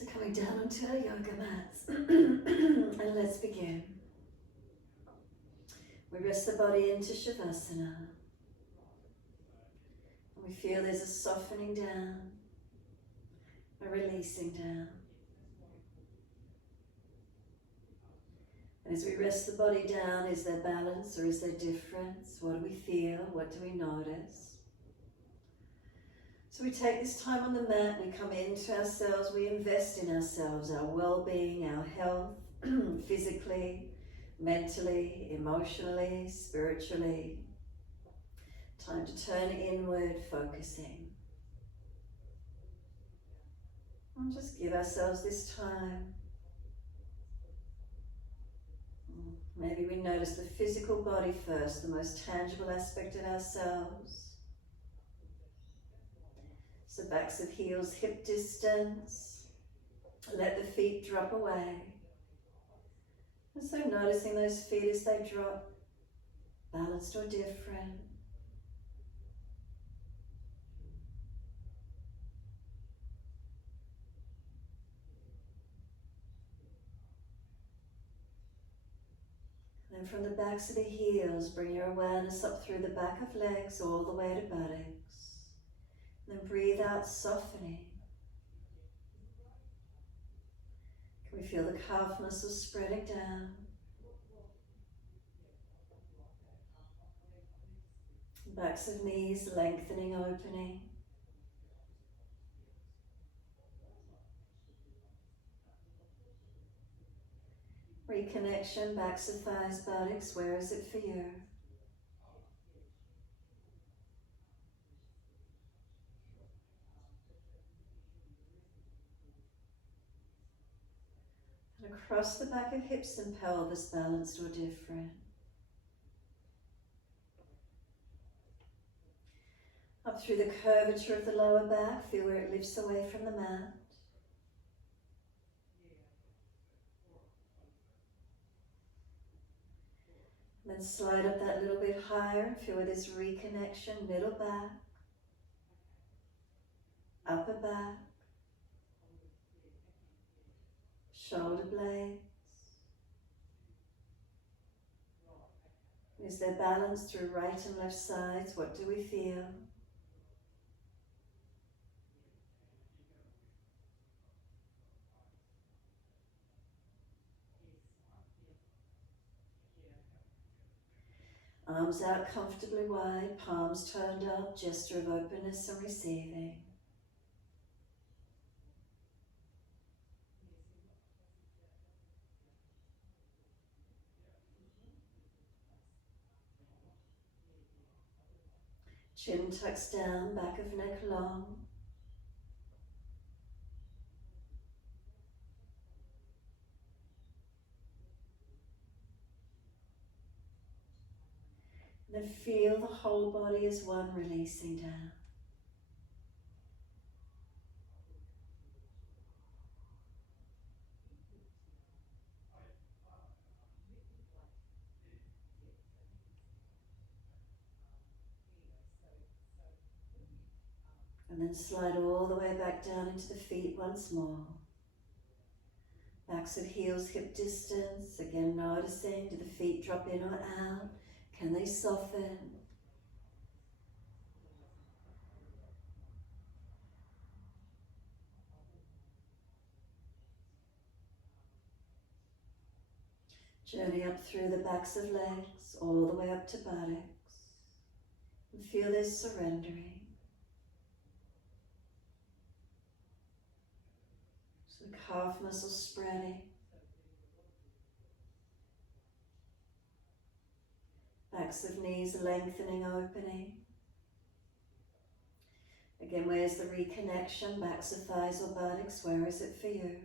So coming down onto our yoga mats and let's begin. We rest the body into Shavasana and we feel there's a softening down, a releasing down. And as we rest the body down, is there balance or is there difference? What do we feel? What do we notice? So we take this time on the mat, we come into ourselves, we invest in ourselves, our well-being, our health, physically, mentally, emotionally, spiritually. Time to turn inward, focusing. And just give ourselves this time. Maybe we notice the physical body first, the most tangible aspect of ourselves. So backs of heels, hip distance. Let the feet drop away. And so noticing those feet as they drop, balanced or different. And then from the backs of the heels, bring your awareness up through the back of legs all the way to buttocks. Then breathe out, softening. Can we feel the calf muscles spreading down? Backs of knees lengthening, opening. Reconnection, backs of thighs, buttocks, where is it for you? And across the back of hips and pelvis, balanced or different. Up through the curvature of the lower back, feel where it lifts away from the mat. And then slide up that little bit higher and feel where this reconnection, middle back, upper back, shoulder blades. Is there balance through right and left sides? What do we feel? Arms out comfortably wide, palms turned up, gesture of openness and receiving. Chin tucks down, back of neck long. Then feel the whole body as one, releasing down. And then slide all the way back down into the feet once more. Backs of heels, hip distance. Again, noticing, do the feet drop in or out? Can they soften? Journey up through the backs of legs, all the way up to buttocks. And feel this surrendering. So the calf muscles spreading. Backs of knees lengthening, opening. Again, where's the reconnection? Backs of thighs or buttocks, where is it for you?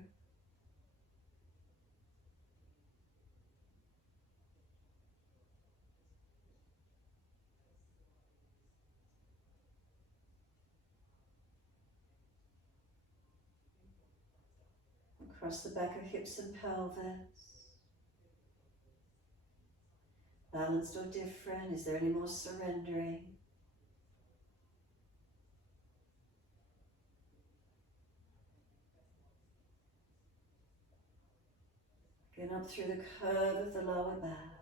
Across the back of hips and pelvis. Balanced or different? Is there any more surrendering? Moving up through the curve of the lower back.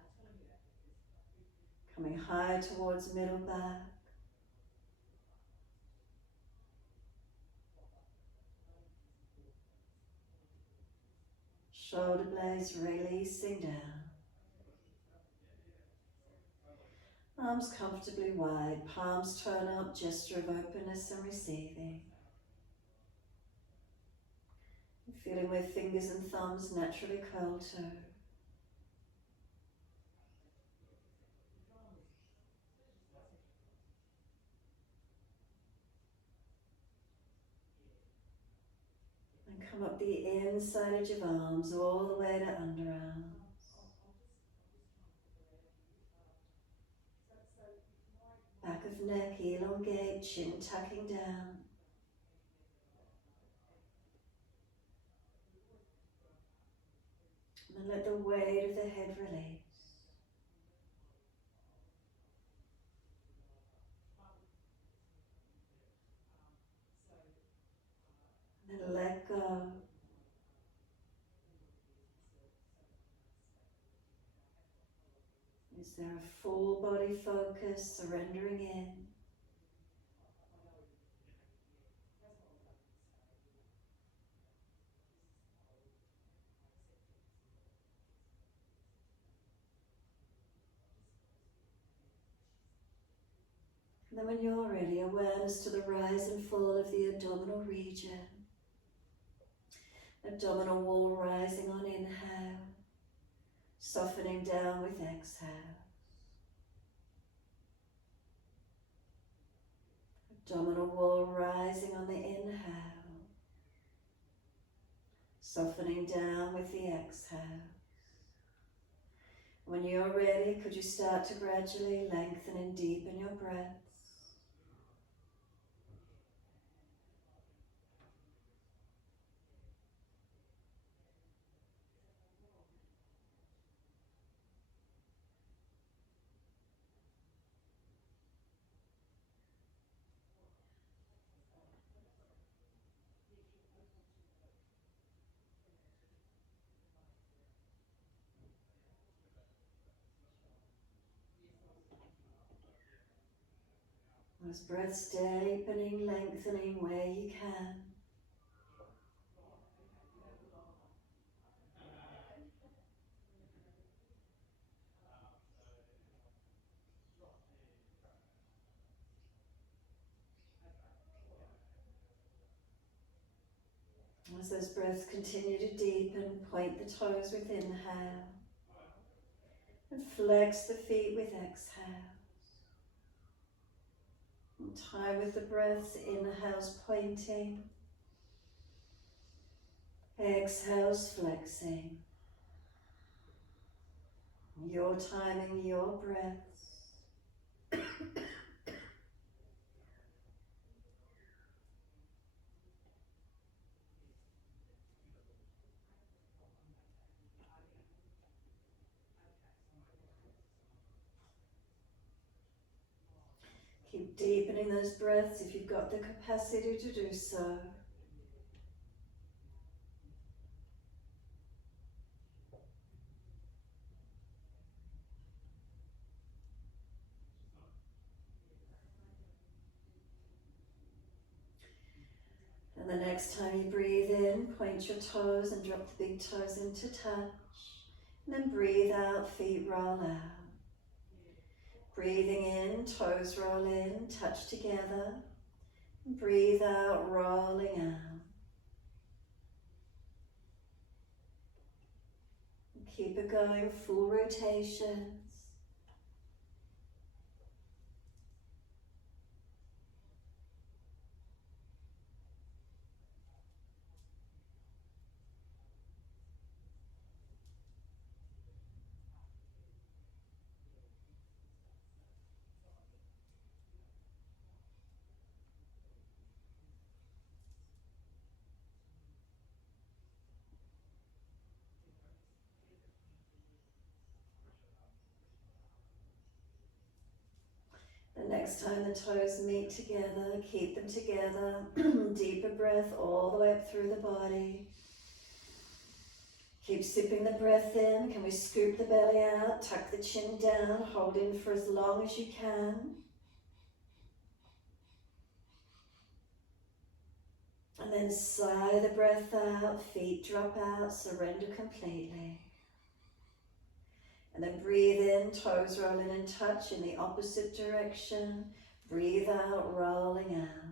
Coming high towards middle back. Shoulder blades releasing down. Arms comfortably wide, palms turn up, gesture of openness and receiving. Feeling where fingers and thumbs naturally curl to. And come up the inside of your arms all the way to underarms. Back of neck, elongate, chin tucking down. And let the weight of the head release. And then let go. Is there a full body focus, surrendering in? And then when you're ready, awareness to the rise and fall of the abdominal region. Abdominal wall rising on inhale, softening down with exhale. Abdominal wall rising on the inhale, softening down with the exhale. When you're ready, could you start to gradually lengthen and deepen your breaths? Those breaths deepening, lengthening where you can. As those breaths continue to deepen, point the toes with inhale and flex the feet with exhale. And time with the breaths, inhales pointing, exhales flexing. Your timing, your breaths. Keep deepening those breaths if you've got the capacity to do so. And the next time you breathe in, point your toes and drop the big toes into touch. And then breathe out, feet roll out. Breathing in, toes roll in, touch together. Breathe out, rolling out. Keep it going, full rotations. The next time the toes meet together, keep them together. Deeper breath all the way up through the body. Keep sipping the breath in. Can we scoop the belly out, tuck the chin down, hold in for as long as you can. And then sigh the breath out, feet drop out, surrender completely. And then breathe in, toes rolling and touch in the opposite direction. Breathe out, rolling out.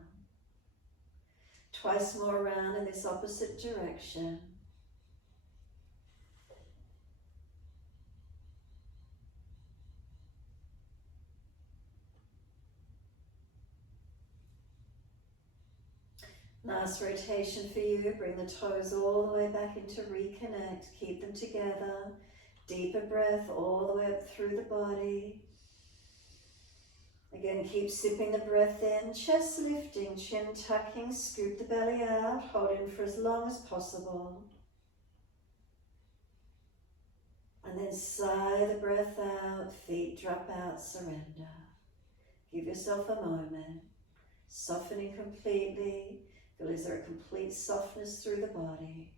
Twice more around in this opposite direction. Last rotation for you. Bring the toes all the way back into reconnect. Keep them together. Deeper breath all the way up through the body. Again, keep sipping the breath in. Chest lifting, chin tucking. Scoop the belly out. Hold in for as long as possible. And then sigh the breath out. Feet drop out. Surrender. Give yourself a moment. Softening completely. Feel is there a complete softness through the body.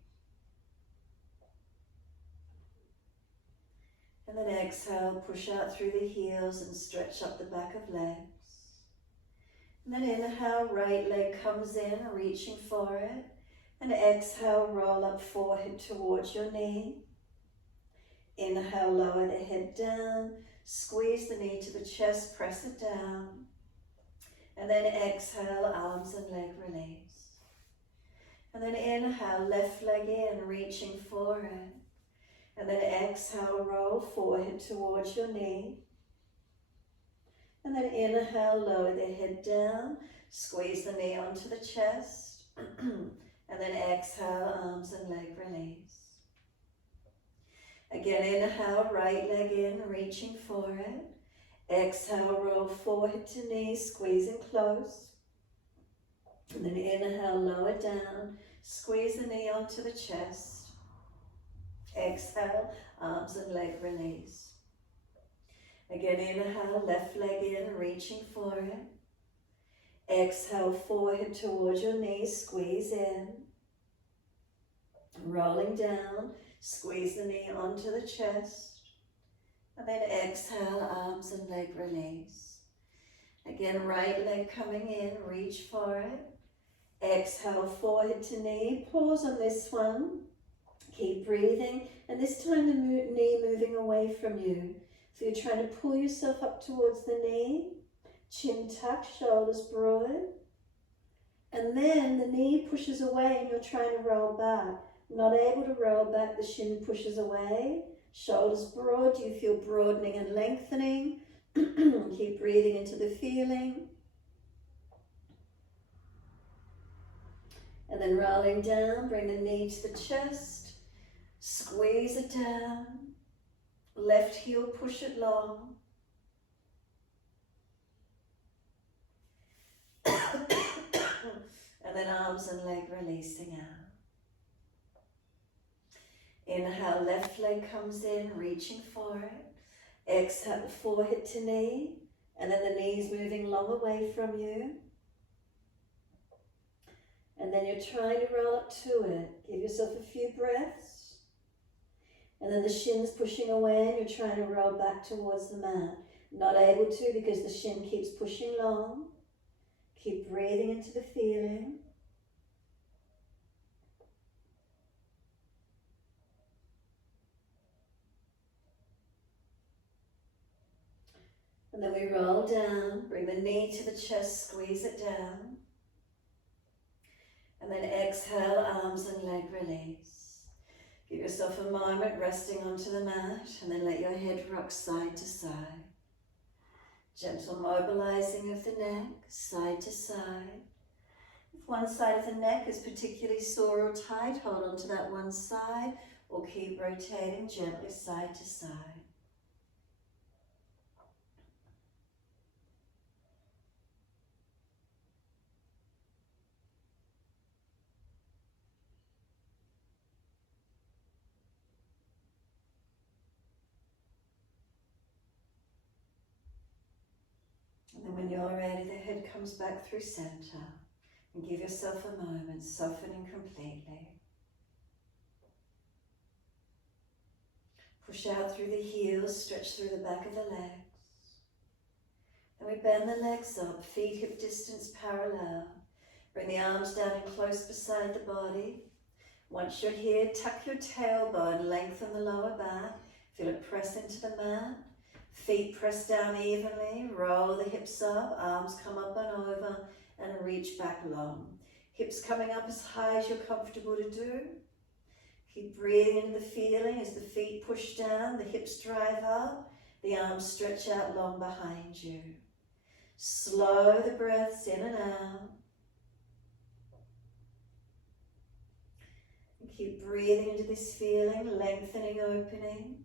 And then exhale, push out through the heels and stretch up the back of legs. And then inhale, right leg comes in, reaching for it. And exhale, roll up forehead towards your knee. Inhale, lower the head down. Squeeze the knee to the chest, press it down. And then exhale, arms and leg release. And then inhale, left leg in, reaching for it. And then exhale, roll forehead towards your knee. And then inhale, lower the head down, squeeze the knee onto the chest. And then exhale, arms and leg release. Again, inhale, right leg in, reaching for it. Exhale, roll forehead to knee, squeezing close. And then inhale, lower down, squeeze the knee onto the chest. Exhale, arms and leg release. Again, inhale, left leg in, reaching for it. Exhale, forehead towards your knees, squeeze in. Rolling down, squeeze the knee onto the chest. And then exhale, arms and leg release. Again, right leg coming in, reach for it. Exhale, forehead to knee, pause on this one. Keep breathing, and this time the knee moving away from you. So you're trying to pull yourself up towards the knee, chin tucked, shoulders broad. And then the knee pushes away and you're trying to roll back. Not able to roll back, the shin pushes away, shoulders broad. You feel broadening and lengthening. Keep breathing into the feeling. And then rolling down, bring the knee to the chest, squeeze it down, left heel, push it long. And then arms and leg releasing out. Inhale, left leg comes in, reaching for it. Exhale, forehead to knee, and then the knees moving long away from you. And then you're trying to roll up to it. Give yourself a few breaths. And then the shin's pushing away and you're trying to roll back towards the mat. Not able to because the shin keeps pushing long. Keep breathing into the feeling. And then we roll down, bring the knee to the chest, squeeze it down. And then exhale, arms and leg release. Give yourself a moment resting onto the mat and then let your head rock side to side. Gentle mobilizing of the neck, side to side. If one side of the neck is particularly sore or tight, hold on to that one side or keep rotating gently side to side. And then when you're ready, the head comes back through center. And give yourself a moment, softening completely. Push out through the heels, stretch through the back of the legs. Then we bend the legs up, feet hip distance parallel. Bring the arms down and close beside the body. Once you're here, tuck your tailbone, lengthen the lower back. Feel it press into the mat. Feet press down evenly, roll the hips up, arms come up and over, and reach back long. Hips coming up as high as you're comfortable to do. Keep breathing into the feeling as the feet push down, the hips drive up, the arms stretch out long behind you. Slow the breaths in and out. And keep breathing into this feeling, lengthening, opening.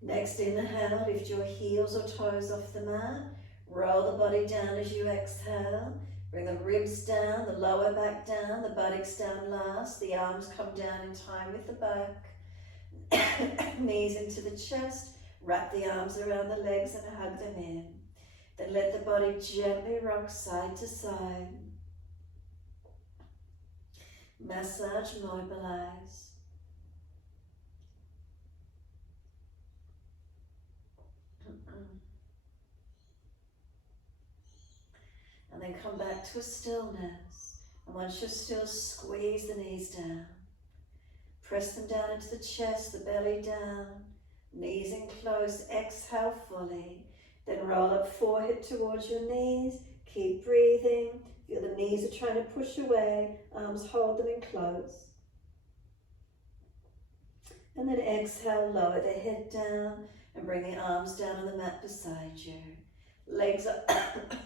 Next inhale, lift your heels or toes off the mat. Roll the body down as you exhale. Bring the ribs down, the lower back down, the buttocks down last. The arms come down in time with the back. Knees into the chest. Wrap the arms around the legs and hug them in. Then let the body gently rock side to side. Massage, mobilize. And then come back to a stillness. And once you're still, squeeze the knees down. Press them down into the chest, the belly down. Knees in close, exhale fully. Then roll up forehead towards your knees. Keep breathing. Feel the knees are trying to push away. Arms hold them in close. And then exhale, lower the head down and bring the arms down on the mat beside you. Legs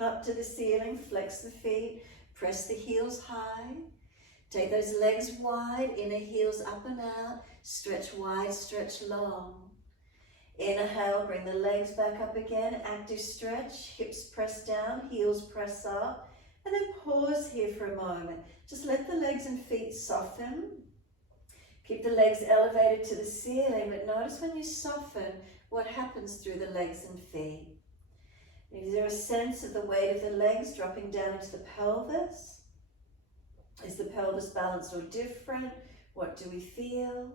up to the ceiling, flex the feet, press the heels high. Take those legs wide, inner heels up and out, stretch wide, stretch long. Inhale, bring the legs back up again, active stretch, hips press down, heels press up, and then pause here for a moment. Just let the legs and feet soften. Keep the legs elevated to the ceiling, but notice when you soften what happens through the legs and feet. Is there a sense of the weight of the legs dropping down into the pelvis? Is the pelvis balanced or different? What do we feel?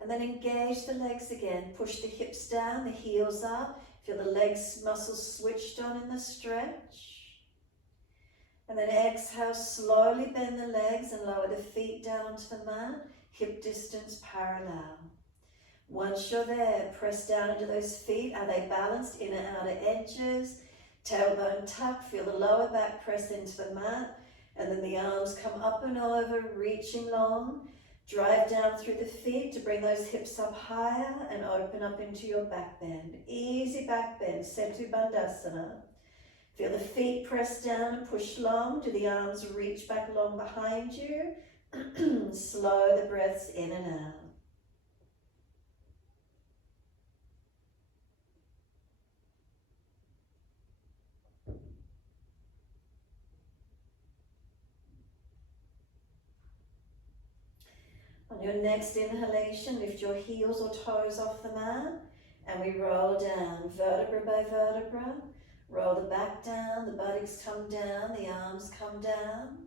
And then engage the legs again. Push the hips down, the heels up. Feel the legs, muscles switched on in the stretch. And then exhale, slowly bend the legs and lower the feet down onto the mat. Hip distance parallel. Once you're there, press down into those feet. Are they balanced? Inner, outer edges. Tailbone tuck. Feel the lower back press into the mat. And then the arms come up and over, reaching long. Drive down through the feet to bring those hips up higher and open up into your back bend. Easy back bend, Setu Bandhasana. Feel the feet press down and push long. Do the arms reach back long behind you? Slow the breaths in and out. On your next inhalation, lift your heels or toes off the mat and we roll down vertebra by vertebra. Roll the back down, the buttocks come down, the arms come down.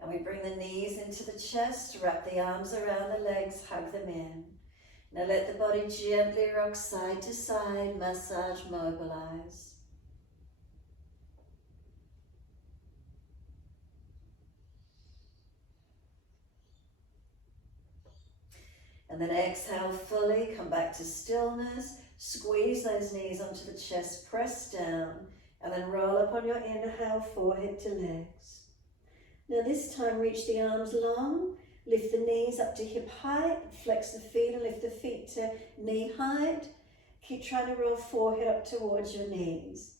And we bring the knees into the chest, wrap the arms around the legs, hug them in. Now let the body gently rock side to side, massage, mobilize. And then exhale fully, come back to stillness, squeeze those knees onto the chest, press down, and then roll up on your inhale, forehead to legs. Now this time reach the arms long, lift the knees up to hip height, flex the feet and lift the feet to knee height. Keep trying to roll forehead up towards your knees.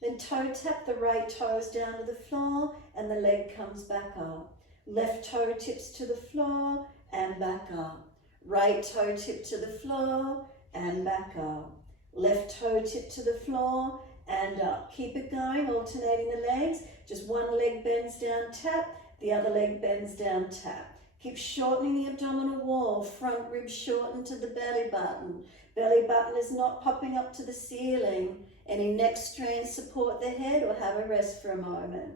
Then toe tap the right toes down to the floor and the leg comes back up. Left toe tips to the floor and back up. Right toe tip to the floor and back up. Left toe tip to the floor and up. Keep it going, alternating the legs. Just one leg bends down, tap. The other leg bends down, tap. Keep shortening the abdominal wall, front ribs shorten to the belly button. Belly button is not popping up to the ceiling. Any neck strains support the head or have a rest for a moment.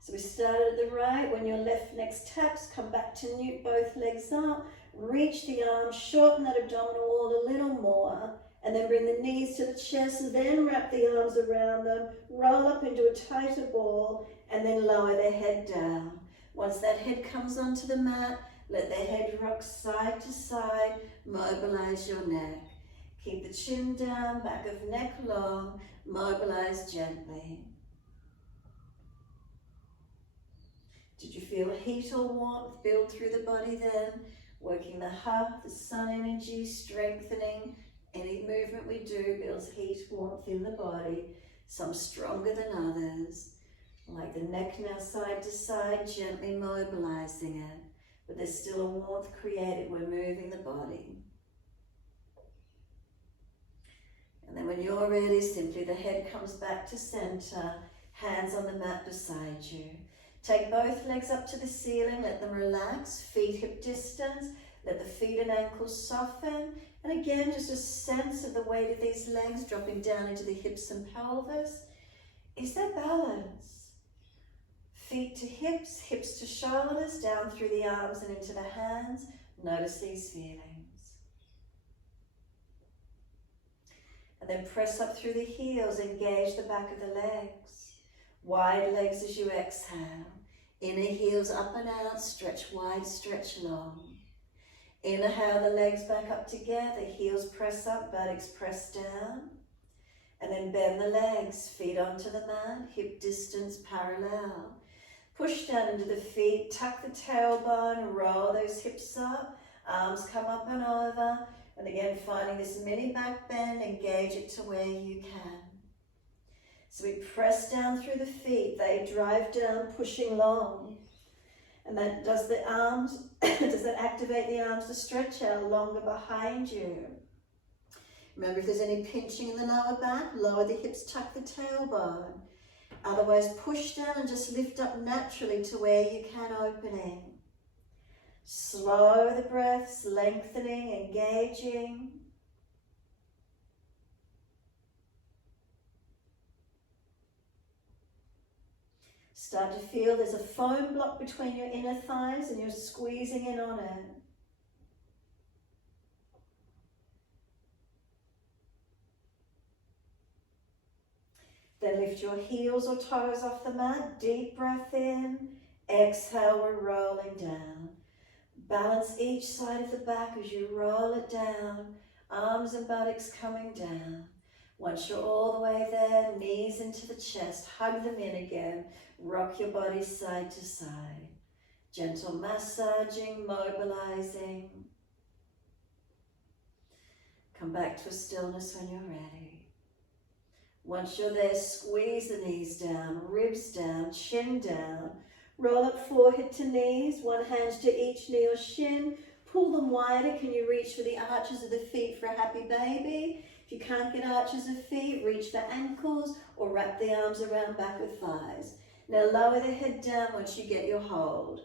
So we started at the right. When your left neck taps, come back to newt, both legs up. Reach the arms, shorten that abdominal wall a little more. And then bring the knees to the chest and then wrap the arms around them. Roll up into a tighter ball and then lower the head down. Once that head comes onto the mat, let the head rock side to side. Mobilize your neck. Keep the chin down, back of neck long. Mobilize gently. Did you feel heat or warmth build through the body then? Working the heart, the sun energy, strengthening. Any movement we do builds heat, warmth in the body, some stronger than others. Like the neck now side to side, gently mobilizing it. But there's still a warmth created, we're moving the body. And then when you're ready, simply the head comes back to center, hands on the mat beside you. Take both legs up to the ceiling, let them relax, feet hip distance, let the feet and ankles soften. And again, just a sense of the weight of these legs dropping down into the hips and pelvis. Is there balance? Feet to hips, hips to shoulders, down through the arms and into the hands. Notice these feelings. And then press up through the heels, engage the back of the legs. Wide legs as you exhale. Inner heels up and out, stretch wide, stretch long. Inhale the legs back up together, heels press up, buttocks press down. And then bend the legs, feet onto the mat, hip distance parallel. Push down into the feet, tuck the tailbone, roll those hips up, arms come up and over. And again, finding this mini back bend, engage it to where you can. So we press down through the feet, they drive down, pushing long. And that does the arms, does that activate the arms to stretch out longer behind you? Remember, if there's any pinching in the lower back, lower the hips, tuck the tailbone. Otherwise, push down and just lift up naturally to where you can, opening. Slow the breaths, lengthening, engaging. Start to feel there's a foam block between your inner thighs and you're squeezing in on it. Then lift your heels or toes off the mat. Deep breath in. Exhale, we're rolling down. Balance each side of the back as you roll it down. Arms and buttocks coming down. Once you're all the way there, knees into the chest, hug them in again. Rock your body side to side. Gentle massaging, mobilizing. Come back to a stillness when you're ready. Once you're there, squeeze the knees down, ribs down, chin down. Roll up forehead to knees, one hand to each knee or shin. Pull them wider. Can you reach for the arches of the feet for a happy baby? If you can't get arches of feet, reach for ankles or wrap the arms around back of thighs. Now lower the head down once you get your hold.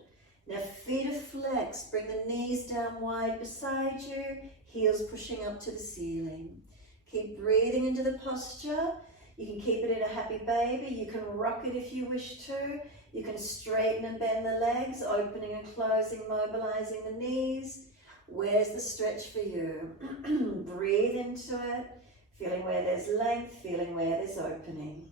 Now feet are flexed. Bring the knees down wide beside you, heels pushing up to the ceiling. Keep breathing into the posture. You can keep it in a happy baby. You can rock it if you wish to. You can straighten and bend the legs, opening and closing, mobilizing the knees. Where's the stretch for you? Breathe into it, feeling where there's length, feeling where there's opening.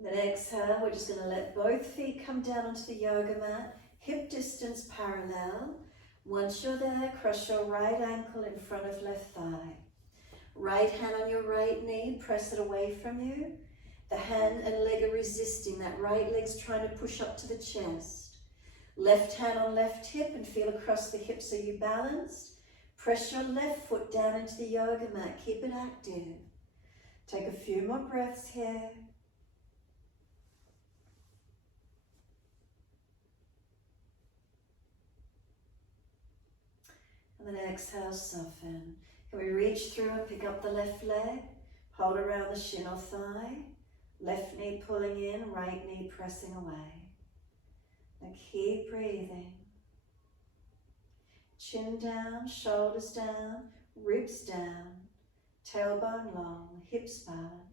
Then exhale, we're just going to let both feet come down onto the yoga mat, hip distance parallel. Once you're there, cross your right ankle in front of left thigh. Right hand on your right knee, press it away from you. The hand and leg are resisting, that right leg's trying to push up to the chest. Left hand on left hip and feel across the hips so you're balanced. Press your left foot down into the yoga mat, keep it active. Take a few more breaths here. And then exhale, soften. Can we reach through and pick up the left leg? Hold around the shin or thigh. Left knee pulling in, right knee pressing away. And keep breathing. Chin down, shoulders down, ribs down, tailbone long, hips balanced.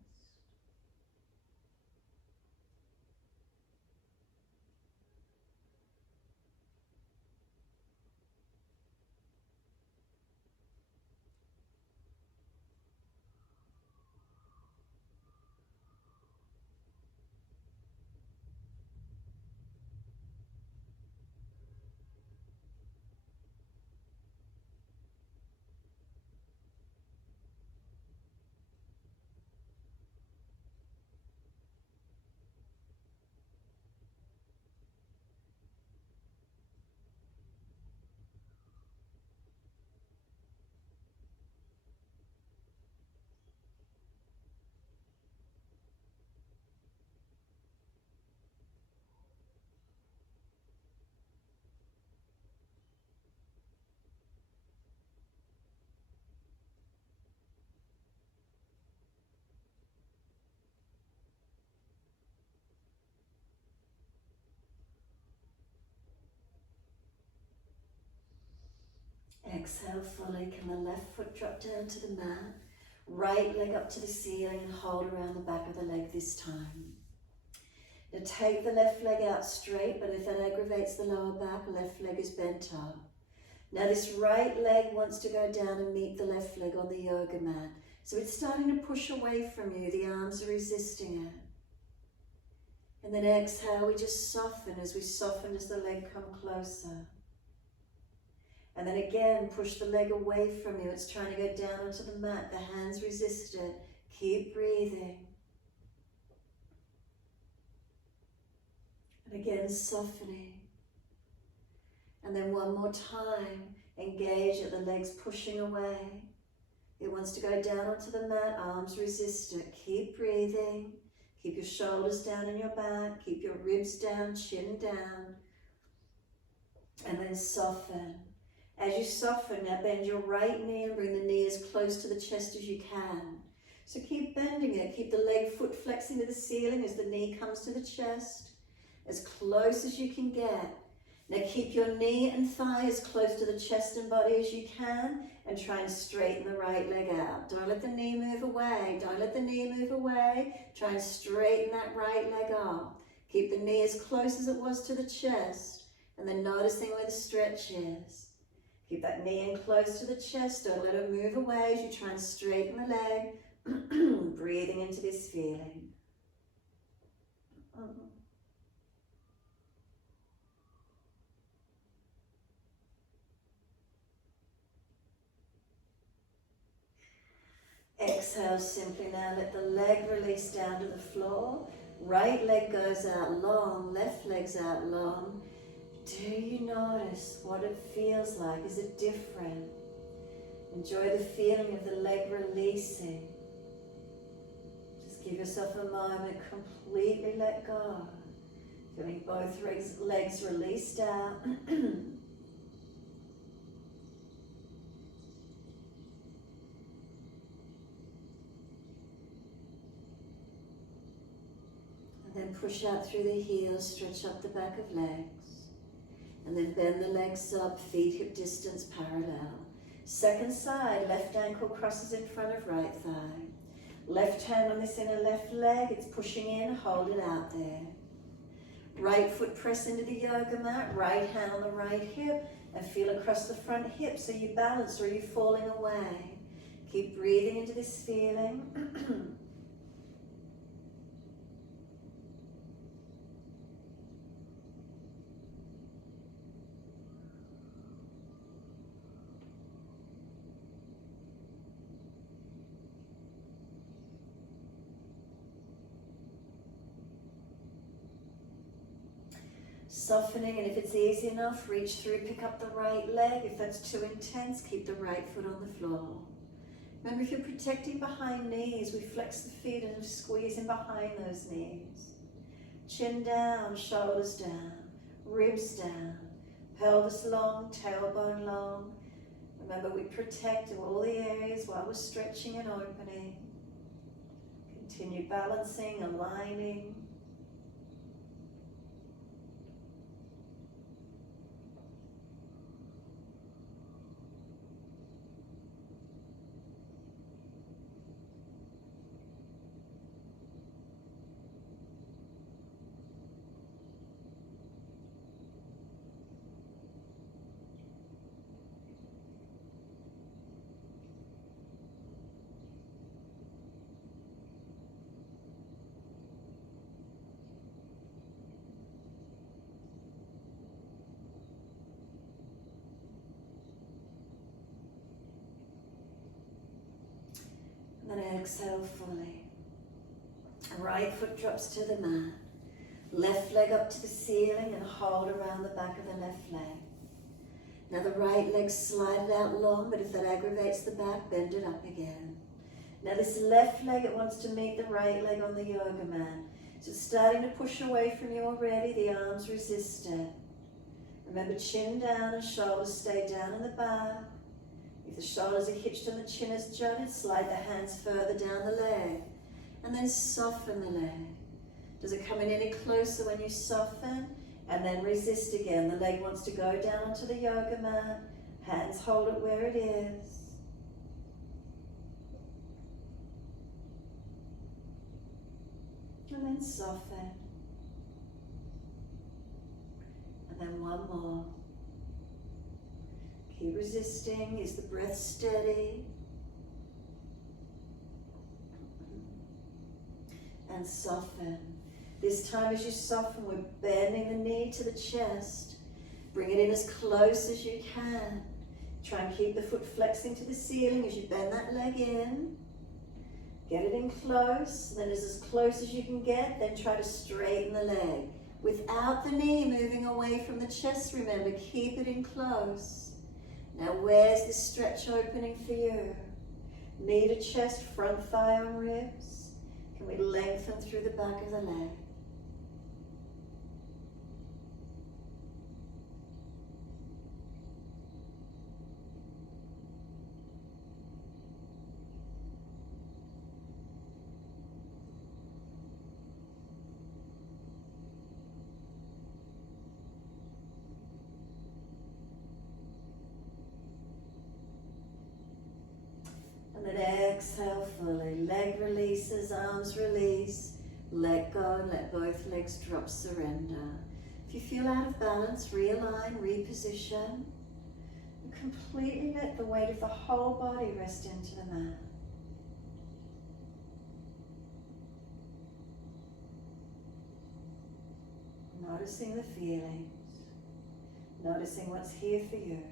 Exhale fully. Can the left foot drop down to the mat? Right leg up to the ceiling and hold around the back of the leg this time. Now take the left leg out straight, but if that aggravates the lower back, left leg is bent up. Now this right leg wants to go down and meet the left leg on the yoga mat. So it's starting to push away from you. The arms are resisting it. And then exhale, we just soften as the leg comes closer. And then again, push the leg away from you. It's trying to go down onto the mat. The hands resist it. Keep breathing. And again, softening. And then one more time, engage at the legs pushing away. It wants to go down onto the mat, arms resist it. Keep breathing. Keep your shoulders down in your back. Keep your ribs down, chin down. And then soften. As you soften, now bend your right knee and bring the knee as close to the chest as you can. So keep bending it. Keep the leg foot flexing to the ceiling as the knee comes to the chest. As close as you can get. Now keep your knee and thigh as close to the chest and body as you can and try and straighten the right leg out. Don't let the knee move away. Don't let the knee move away. Try and straighten that right leg up. Keep the knee as close as it was to the chest and then noticing where the stretch is. Keep that knee in close to the chest. Don't let it move away as you try and straighten the leg. Breathing into this feeling. Exhale simply now. Let the leg release down to the floor. Right leg goes out long. Left leg's out long. Do you notice what it feels like? Is it different? Enjoy the feeling of the leg releasing. Just give yourself a moment, completely let go. Feeling both legs released out. And then push out through the heels, stretch up the back of legs. And then bend the legs up, feet hip distance parallel. Second side, left ankle crosses in front of right thigh. Left hand on this inner left leg, it's pushing in, hold it out there. Right foot press into the yoga mat, right hand on the right hip, and feel across the front hip. So you balance or you're falling away. Keep breathing into this feeling. Softening, and if it's easy enough, reach through, pick up the right leg. If that's too intense, keep the right foot on the floor. Remember, if you're protecting behind knees, we flex the feet and squeeze in behind those knees. Chin down, shoulders down, ribs down, pelvis long, tailbone long. Remember, we protect all the areas while we're stretching and opening. Continue balancing, aligning. And then exhale fully. Right foot drops to the mat. Left leg up to the ceiling and hold around the back of the left leg. Now the right leg slide it out long, but if that aggravates the back, bend it up again. Now this left leg, it wants to meet the right leg on the yoga mat. So it's starting to push away from you already. The arms resist it. Remember, chin down and shoulders stay down in the back. If the shoulders are hitched and the chin is jutted, slide the hands further down the leg. And then soften the leg. Does it come in any closer when you soften? And then resist again. The leg wants to go down onto the yoga mat. Hands hold it where it is. And then soften. And then one more. Keep resisting. Is the breath steady? And soften. This time as you soften, we're bending the knee to the chest. Bring it in as close as you can. Try and keep the foot flexing to the ceiling as you bend that leg in. Get it in close, and then as close as you can get, then try to straighten the leg. Without the knee moving away from the chest, remember, keep it in close. Now where's the stretch opening for you? Knee to chest, front thigh on ribs. Can we lengthen through the back of the leg? And then exhale fully. Leg releases, arms release. Let go and let both legs drop, surrender. If you feel out of balance, realign, reposition. And completely let the weight of the whole body rest into the mat. Noticing the feelings. Noticing what's here for you.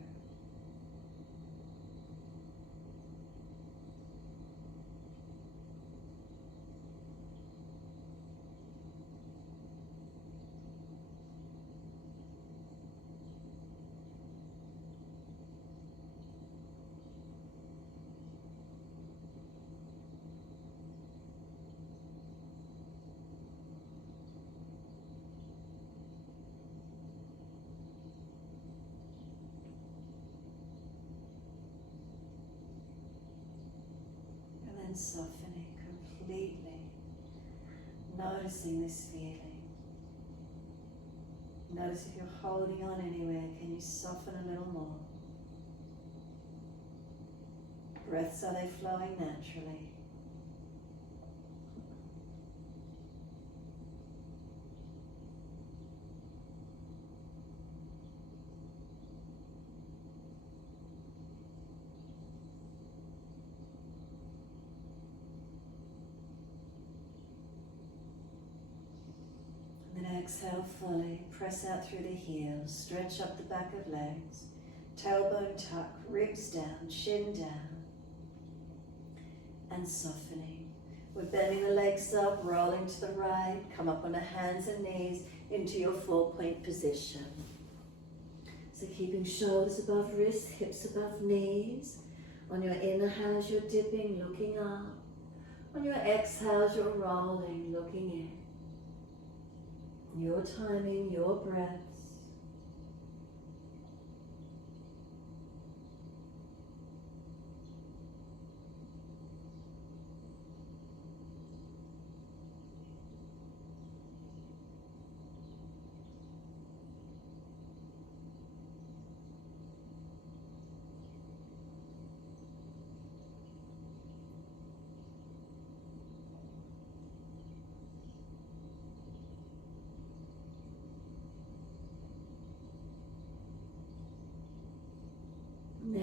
And softening completely, noticing this feeling. Notice if you're holding on anywhere, can you soften a little more? Breaths, are they flowing naturally? Exhale fully, press out through the heels, stretch up the back of legs, tailbone tuck, ribs down, chin down, and softening. We're bending the legs up, rolling to the right, come up on the hands and knees into your 4-point position. So keeping shoulders above wrists, hips above knees. On your inhales, you're dipping, looking up. On your exhales, you're rolling, looking in. Your timing, your breaths.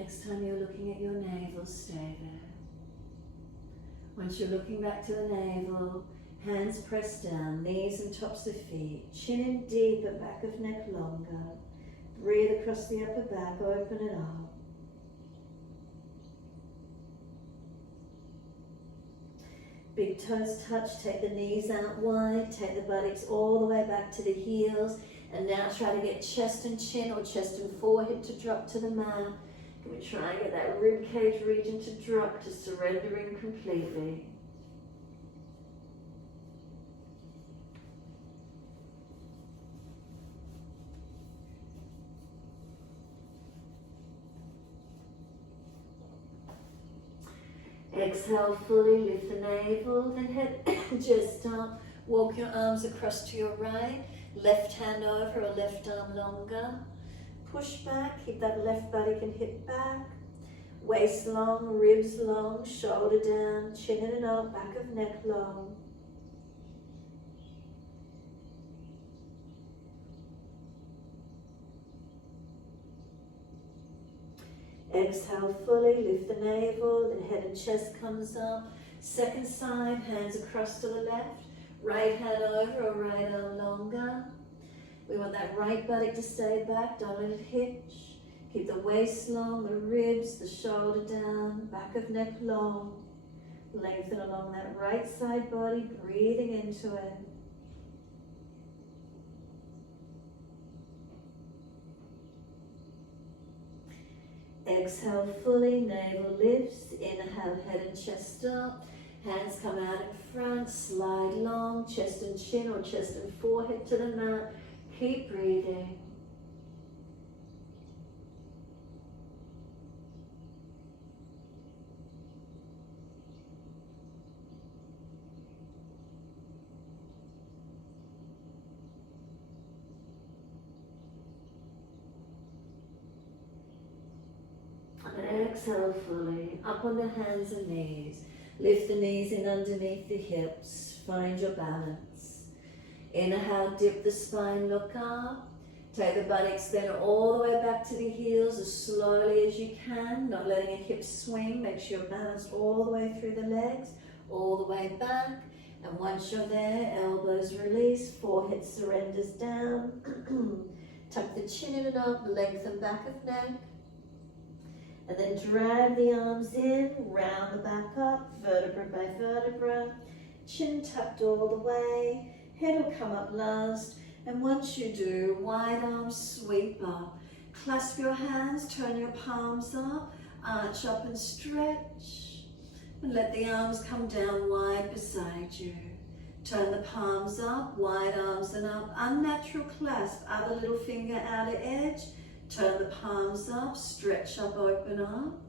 next time you're looking at your navel, stay there. Once you're looking back to the navel, hands pressed down, knees and tops of feet, chin in deeper, back of neck longer. Breathe across the upper back, open it up. Big toes touch, take the knees out wide, take the buttocks all the way back to the heels, and now try to get chest and chin or chest and forehead to drop to the mat. Can we try and get that rib cage region to drop, to surrendering completely. Exhale fully, lift the navel, then head just up. Walk your arms across to your right, left hand over or left arm longer. Push back, keep that left buttock and hip back. Waist long, ribs long, shoulder down, chin in and up, back of neck long. Exhale fully, lift the navel, then head and chest comes up. Second side, hands across to the left, right hand over or right arm longer. We want that right buttock to stay back, don't let it hitch. Keep the waist long, the ribs, the shoulder down, back of neck long. Lengthen along that right side body, breathing into it. Exhale fully, navel lifts, inhale, head and chest up. Hands come out in front, slide long, chest and chin or chest and forehead to the mat. Keep breathing. And exhale fully, up on the hands and knees. Lift the knees in underneath the hips, find your balance. Inhale, dip the spine, look up. Take the buttocks then all the way back to the heels as slowly as you can, not letting your hips swing. Make sure you're balanced all the way through the legs, all the way back. And once you're there, elbows release, forehead surrenders down. Tuck the chin in and up, lengthen back of neck. And then drag the arms in, round the back up, vertebra by vertebra. Chin tucked all the way, head will come up last. And once you do, wide arms sweep up. Clasp your hands, turn your palms up, arch up and stretch. And let the arms come down wide beside you. Turn the palms up, wide arms and up, unnatural clasp, other little finger outer edge. Turn the palms up, stretch up, open up.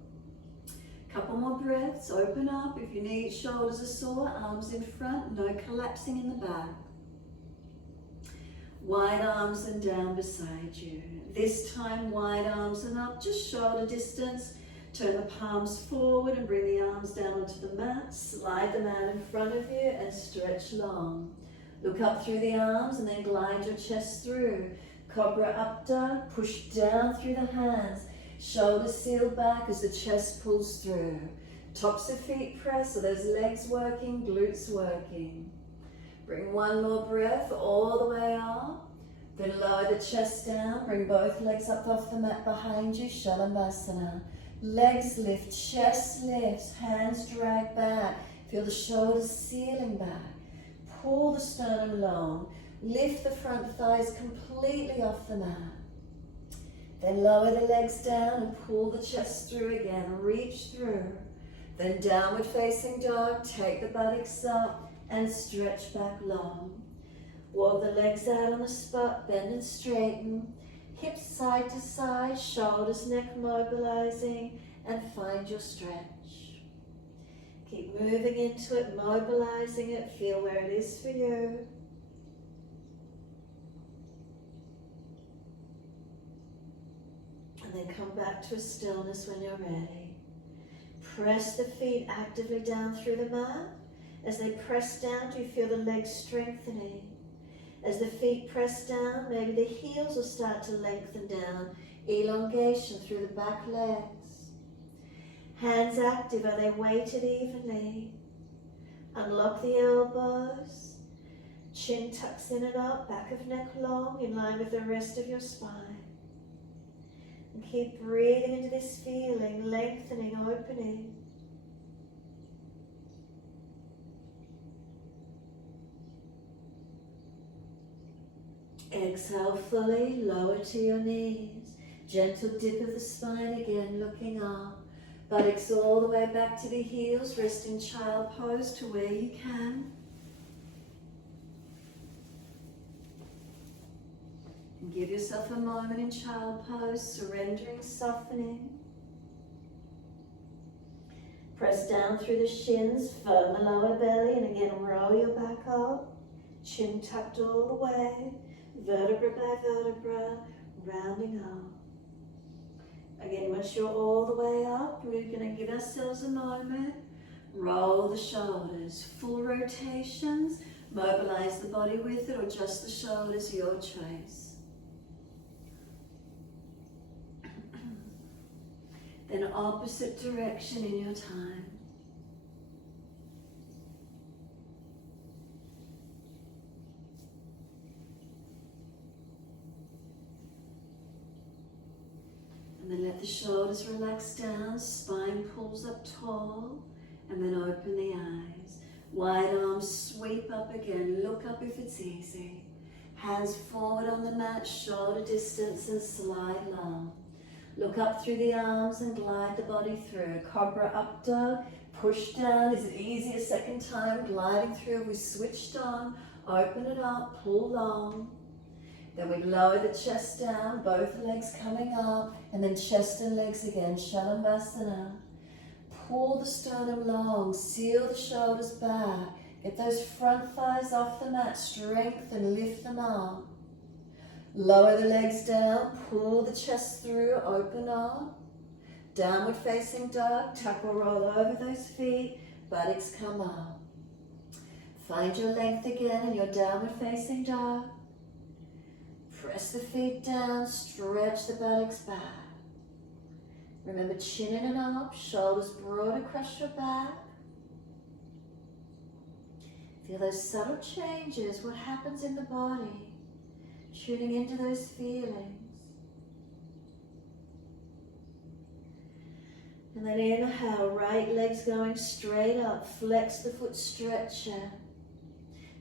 Couple more breaths, open up. If your knees, shoulders are sore, arms in front, no collapsing in the back. Wide arms and down beside you. This time, wide arms and up, just shoulder distance. Turn the palms forward and bring the arms down onto the mat. Slide them out in front of you and stretch long. Look up through the arms and then glide your chest through. Cobra up dog, push down through the hands. Shoulders seal back as the chest pulls through. Tops of feet press, so there's legs working, glutes working. Bring one more breath all the way up. Then lower the chest down, bring both legs up off the mat behind you, Shavasana. Legs lift, chest lifts, hands drag back. Feel the shoulders sealing back. Pull the sternum long. Lift the front thighs completely off the mat. Then lower the legs down and pull the chest through again. Reach through. Then downward facing dog. Take the buttocks up and stretch back long. Walk the legs out on the spot. Bend and straighten. Hips side to side. Shoulders, neck mobilizing. And find your stretch. Keep moving into it, mobilizing it. Feel where it is for you. And then come back to a stillness when you're ready. Press the feet actively down through the mat. As they press down, do you feel the legs strengthening? As the feet press down, maybe the heels will start to lengthen down. Elongation through the back legs. Hands active, are they weighted evenly? Unlock the elbows. Chin tucks in and up, back of neck long, in line with the rest of your spine. And keep breathing into this feeling, lengthening, opening. Exhale fully, lower to your knees. Gentle dip of the spine again, looking up. Buttocks all the way back to the heels. Rest in child pose to where you can. And give yourself a moment in child pose, surrendering, softening. Press down through the shins, firm the lower belly, and again roll your back up. Chin tucked all the way, vertebra by vertebra, rounding up. Again, once you're all the way up, we're going to give ourselves a moment. Roll the shoulders, full rotations. Mobilize the body with it or just the shoulders, your choice. Then opposite direction in your time. And then let the shoulders relax down, spine pulls up tall, and then open the eyes. Wide arms sweep up again, look up if it's easy. Hands forward on the mat, shoulder distance and slide long. Look up through the arms and glide the body through. Cobra up dog, push down. Is it easy a second time? Gliding through, we switched on. Open it up, pull long. Then we lower the chest down, both legs coming up, and then chest and legs again, Shavasana. Pull the sternum long, seal the shoulders back. Get those front thighs off the mat, strengthen, lift them up. Lower the legs down, pull the chest through, open up. Downward facing dog, tuck or roll over those feet, buttocks come up. Find your length again in your downward facing dog. Press the feet down, stretch the buttocks back. Remember, chin in and up, shoulders broad across your back. Feel those subtle changes, what happens in the body. Tuning into those feelings. And then inhale, right leg's going straight up, flex the foot stretcher.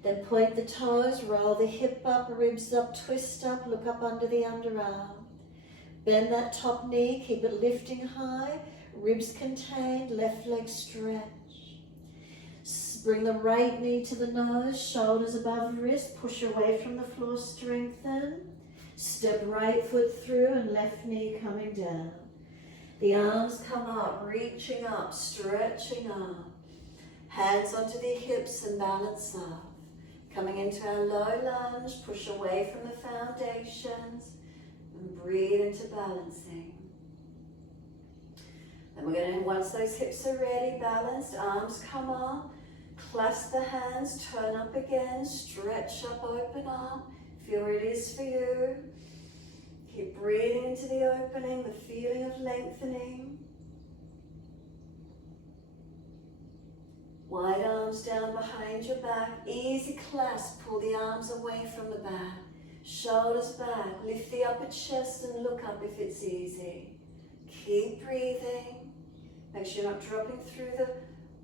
Then point the toes, roll the hip up, ribs up, twist up, look up under the underarm. Bend that top knee, keep it lifting high, ribs contained, left leg stretch. Bring the right knee to the nose, shoulders above wrist, push away from the floor, strengthen. Step right foot through and left knee coming down. The arms come up, reaching up, stretching up. Hands onto the hips and balance up. Coming into our low lunge, push away from the foundations and breathe into balancing. Then we're going to, once those hips are ready, balanced, arms come up. Clasp the hands, turn up again, stretch up, open up. Feel where it is for you. Keep breathing into the opening, the feeling of lengthening. Wide arms down behind your back. Easy clasp, pull the arms away from the back. Shoulders back, lift the upper chest and look up if it's easy. Keep breathing. Make sure you're not dropping through the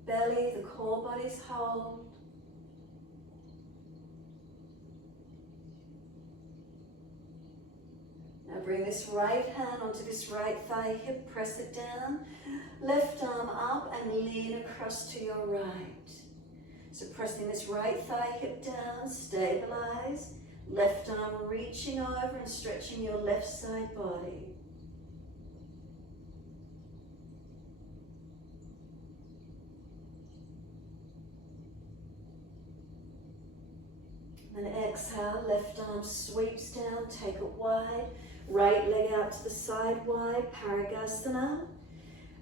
belly, the core body's hold. Now bring this right hand onto this right thigh hip, press it down. Left arm up and lean across to your right. So pressing this right thigh hip down, stabilize. Left arm reaching over and stretching your left side body. And exhale, left arm sweeps down, take it wide. Right leg out to the side wide, Parigasana.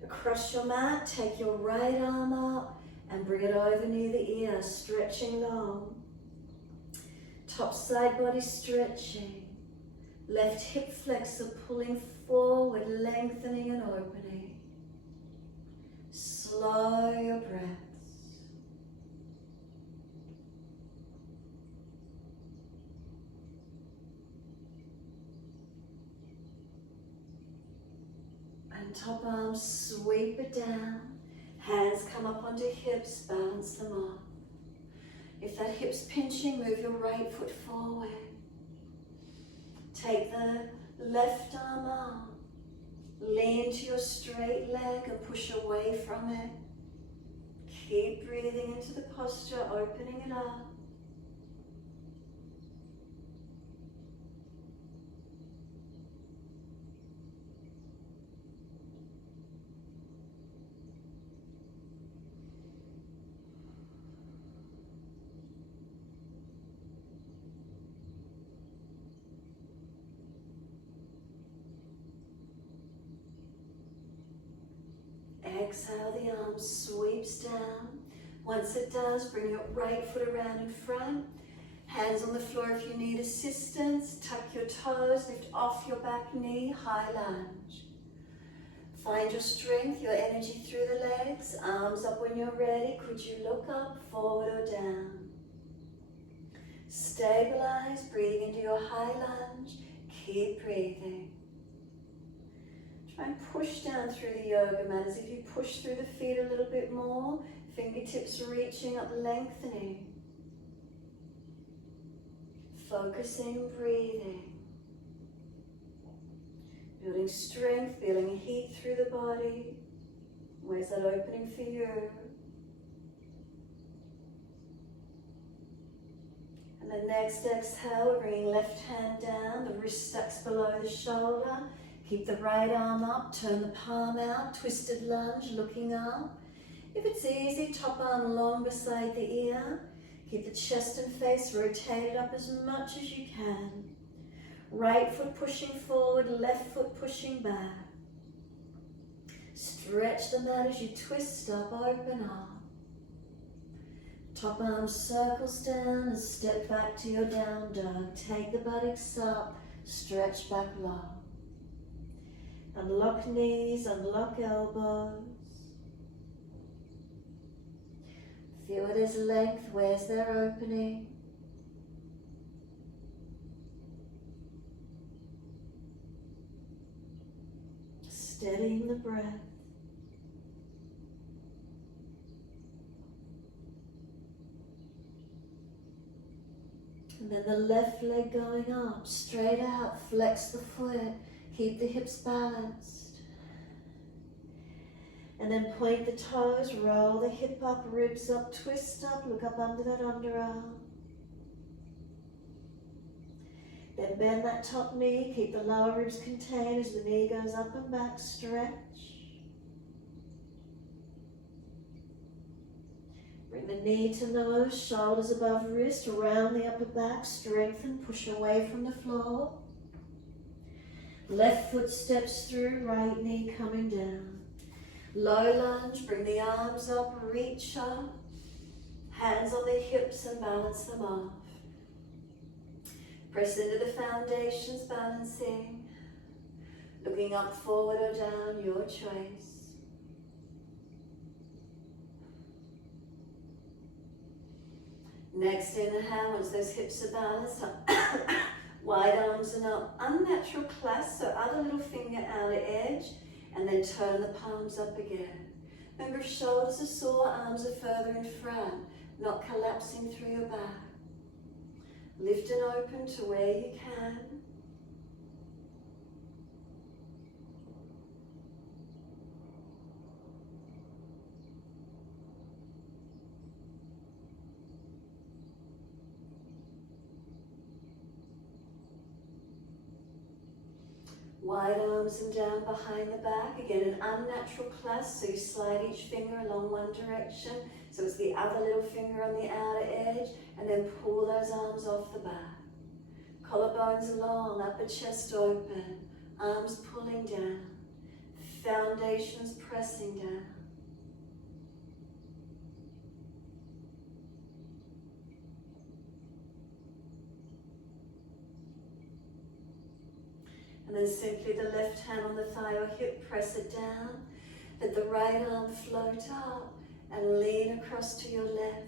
Across your mat, take your right arm up and bring it over near the ear, stretching long. Top side body stretching. Left hip flexor pulling forward, lengthening and opening. slow your breaths. And top arms, sweep it down. Hands come up onto hips, balance them off. If that hip's pinching, move your right foot forward. Take the left arm up. Lean to your straight leg and push away from it. Keep breathing into the posture, opening it up. Exhale, the arm sweeps down. Once it does, bring your right foot around in front. Hands on the floor if you need assistance. Tuck your toes, lift off your back knee, high lunge. Find your strength, your energy through the legs. Arms up when you're ready. Could you look up, forward or down? Stabilize, breathing into your high lunge. Keep breathing. Try and push down through the yoga mat as if you push through the feet a little bit more. Fingertips reaching up, lengthening. Focusing, breathing. Building strength, feeling heat through the body. Where's that opening for you? And the next exhale, we're bringing left hand down, the wrist stacks below the shoulder. Keep the right arm up, turn the palm out, twisted lunge, looking up. If it's easy, top arm long beside the ear. Keep the chest and face rotated up as much as you can. Right foot pushing forward, left foot pushing back. Stretch the mat as you twist up, open up. Top arm circles down and step back to your down dog. Take the buttocks up, stretch back low. Unlock knees, unlock elbows. Feel there's length, where's their opening? Steadying the breath. And then the left leg going up, straight out, flex the foot. Keep the hips balanced. And then point the toes, roll the hip up, ribs up, twist up, look up under that underarm. Then bend that top knee, keep the lower ribs contained as the knee goes up and back, stretch. Bring the knee to nose, shoulders above wrist, around the upper back, strengthen, push away from the floor. Left foot steps through, right knee coming down. Low lunge, bring the arms up, reach up. Hands on the hips and balance them off. Press into the foundations, balancing. Looking up, forward or down, your choice. Next inhale, once those hips are balanced, wide arms and up, unnatural clasp, so other little finger outer edge, and then turn the palms up again. Remember, if shoulders are sore, arms are further in front, not collapsing through your back. Lift and open to where you can. Wide arms and down behind the back. Again, an unnatural clasp, so you slide each finger along one direction. So it's the other little finger on the outer edge, and then pull those arms off the back. Collarbones long, upper chest open, arms pulling down, foundations pressing down. And then simply the left hand on the thigh or hip, press it down. Let the right arm float up and lean across to your left.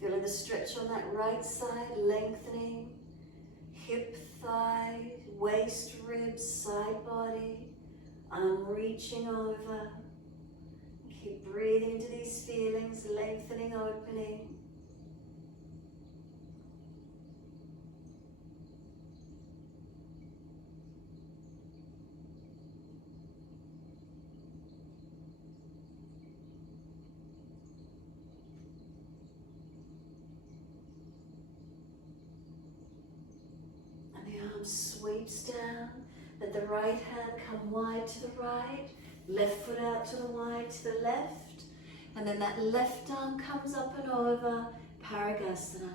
Feeling the stretch on that right side, lengthening. Hip, thigh, waist, ribs, side body. Arm reaching over. Keep breathing into these feelings, lengthening, opening. Sweeps down, let the right hand come wide to the right, left foot out to the wide to the left, and then that left arm comes up and over, Parigasana.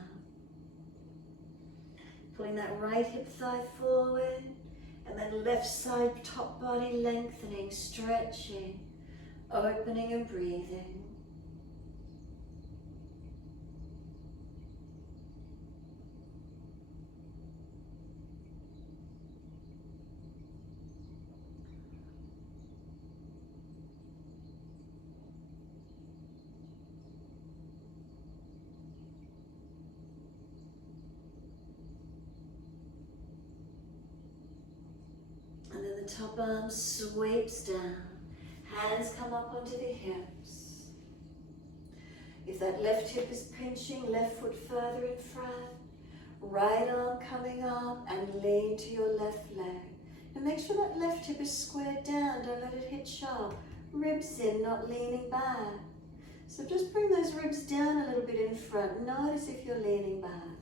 Pulling that right hip thigh forward, and then left side top body lengthening, stretching, opening and breathing. And then the top arm sweeps down. Hands come up onto the hips. If that left hip is pinching, left foot further in front. Right arm coming up and lean to your left leg. And make sure that left hip is squared down. Don't let it hit sharp. Ribs in, not leaning back. So just bring those ribs down a little bit in front. Notice if you're leaning back.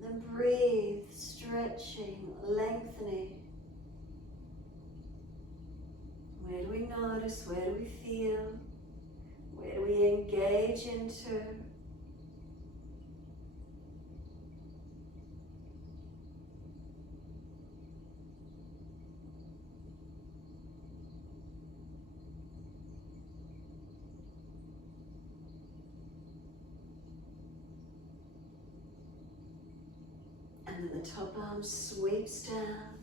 Then breathe, stretching, lengthening. Where do we notice? Where do we feel? Where do we engage into? And then the top arm sweeps down.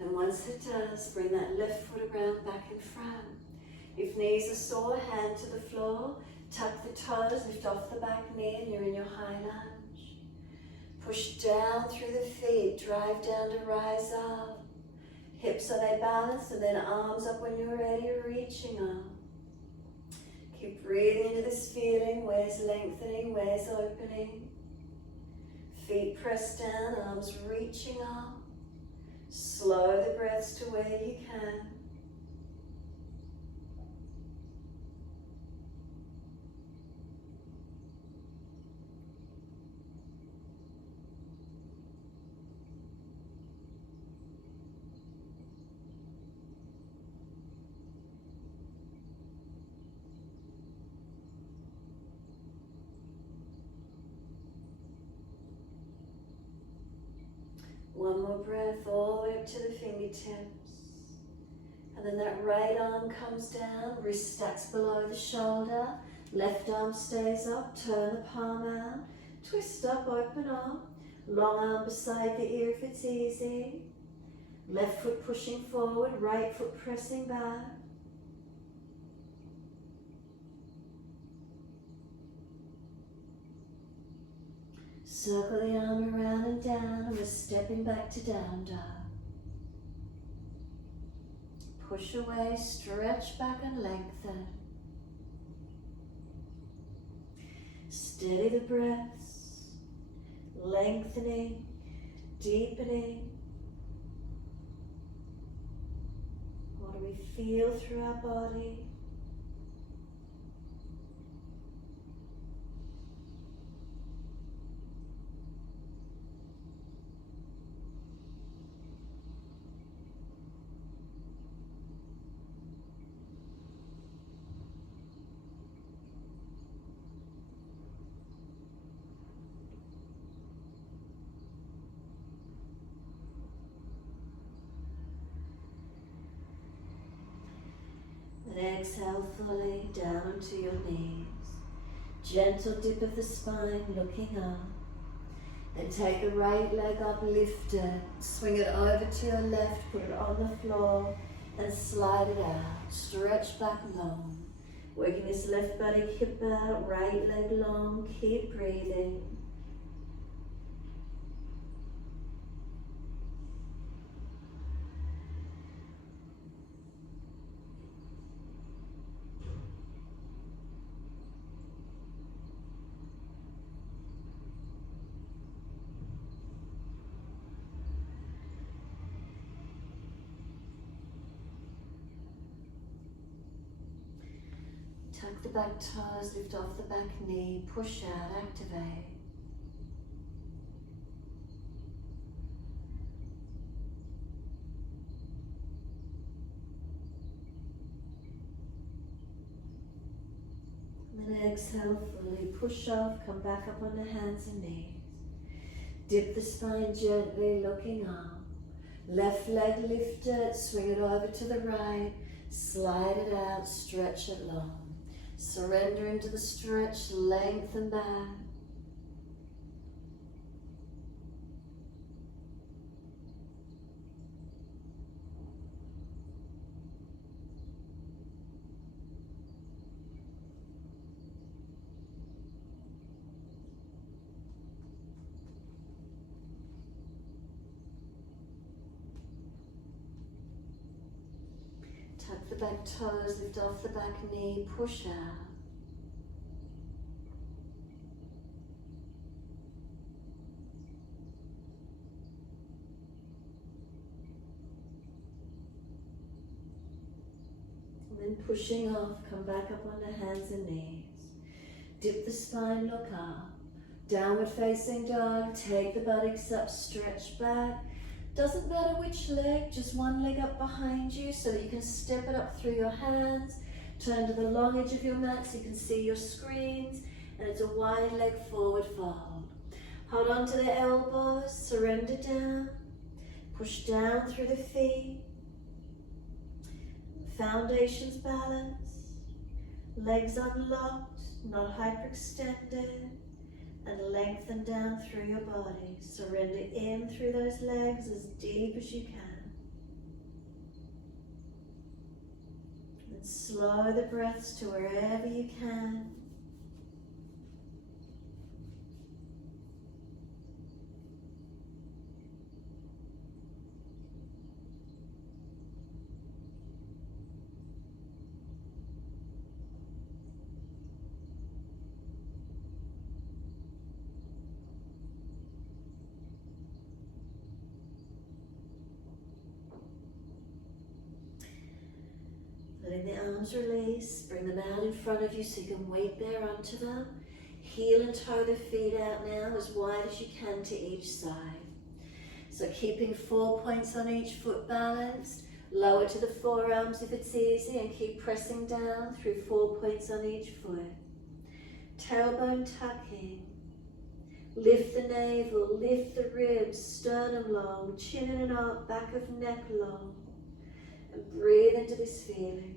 And once it does, bring that left foot around back in front. If knees are sore, hand to the floor. Tuck the toes, lift off the back knee, and you're in your high lunge. Push down through the feet, drive down to rise up. Hips, are they balanced? And then arms up when you're ready, reaching up. Keep breathing into this feeling. Where's lengthening? Where's opening? Feet pressed down, arms reaching up. Slow the breaths to where you can. One more breath all the way up to the fingertips. And then that right arm comes down, wrist stacks below the shoulder, left arm stays up, turn the palm out, twist up, open up, long arm beside the ear if it's easy, left foot pushing forward, right foot pressing back. Circle the arm around and down, and we're stepping back to down dog. Push away, stretch back and lengthen. Steady the breaths, lengthening, deepening. What do we feel through our body? And exhale fully down onto your knees. Gentle dip of the spine, looking up. Then take the right leg up, lift it. Swing it over to your left, put it on the floor. and slide it out. Stretch back long. Working this left body hip out, right leg long. Keep breathing. Tuck the back toes, lift off the back knee, push out, activate. And then exhale fully, push off, come back up on the hands and knees. Dip the spine gently, looking up. Left leg lifted, swing it over to the right, slide it out, stretch it long. Surrender into the stretch, lengthen back. Tuck the back toes, lift off the back knee, push out. And then pushing off, come back up on the hands and knees. Dip the spine, look up. Downward facing dog, take the buttocks up, stretch back. Doesn't matter which leg, just one leg up behind you so that you can step it up through your hands. Turn to the long edge of your mat so you can see your screens. And it's a wide leg forward fold. Hold on to the elbows, surrender down. Push down through the feet. Foundations balanced. Legs unlocked, not hyperextended. And lengthen down through your body. Surrender in through those legs as deep as you can. And slow the breaths to wherever you can. Letting the arms release, bring them out in front of you so you can weight bear onto them. Heel and toe the feet out now as wide as you can to each side. So keeping 4 points on each foot balanced, lower to the forearms if it's easy and keep pressing down through 4 points on each foot. Tailbone tucking. Lift the navel, lift the ribs, sternum long, chin in and up, back of neck long. And breathe into this feeling.